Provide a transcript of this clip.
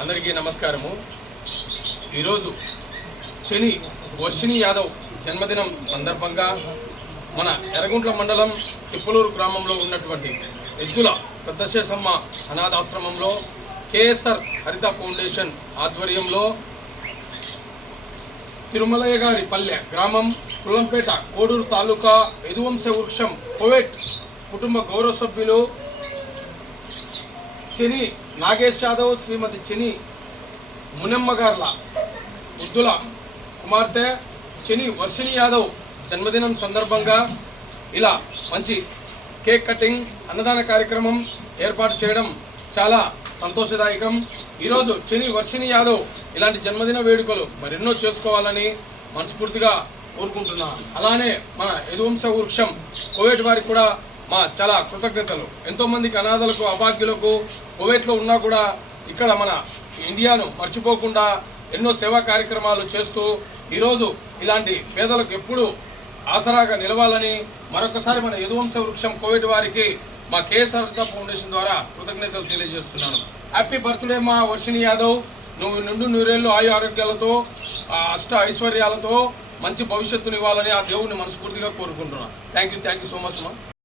అందరికీ నమస్కారము. ఈరోజు శని వర్షిణి యాదవ్ జన్మదినం సందర్భంగా మన ఎర్రగుంట్ల మండలం తిప్పలూరు గ్రామంలో ఉన్నటువంటి ఎద్దుల పెద్దశేషమ్మ అనాథాశ్రమంలో కేఎస్ఆర్ హరిత ఫౌండేషన్ ఆధ్వర్యంలో తిరుమలయ్య గారి పల్లె గ్రామం కులంపేట కోడూరు తాలూకా యదువంశ వృక్షం కోవెట్ కుటుంబ గౌరవ సభ్యులు చెని నాగేష్ యాదవ్ శ్రీమతి చెని మునమ్మ గార్ల వృద్ధుల కుమార్తె చెని వర్షిణి యాదవ్ జన్మదినం సందర్భంగా ఇలా మంచి కేక్ కటింగ్ అన్నదాన కార్యక్రమం ఏర్పాటు చేయడం చాలా సంతోషదాయకం. ఈరోజు చెని వర్షిణి యాదవ్ ఇలాంటి జన్మదిన వేడుకలు మరెన్నో చేసుకోవాలని మనస్ఫూర్తిగా కోరుకుంటున్నాను. అలానే మన యదువంశ వృక్షం కోవిడ్ వారికి కూడా మా చాలా కృతజ్ఞతలు. ఎంతోమందికి అనాథలకు అభాగ్యులకు కోవిడ్లో ఉన్నా కూడా ఇక్కడ మన ఇండియాను మర్చిపోకుండా ఎన్నో సేవా కార్యక్రమాలు చేస్తూ ఈరోజు ఇలాంటి పేదలకు ఎప్పుడు ఆసరాగా నిలవాలని మరొకసారి మన యదువంశ వృక్షం కోవిడ్ వారికి మా కేఎస్ఆర్ ఫౌండేషన్ ద్వారా కృతజ్ఞతలు తెలియజేస్తున్నాను. హ్యాపీ బర్త్డే మా వర్షిణి యాదవ్. నువ్వు నిండు నూరేళ్ళు ఆయు ఆరోగ్యాలతో ఆ అష్ట ఐశ్వర్యాలతో మంచి భవిష్యత్తుని ఇవ్వాలని ఆ దేవుడిని మనస్ఫూర్తిగా కోరుకుంటున్నాను. Thank you thank you so much మా.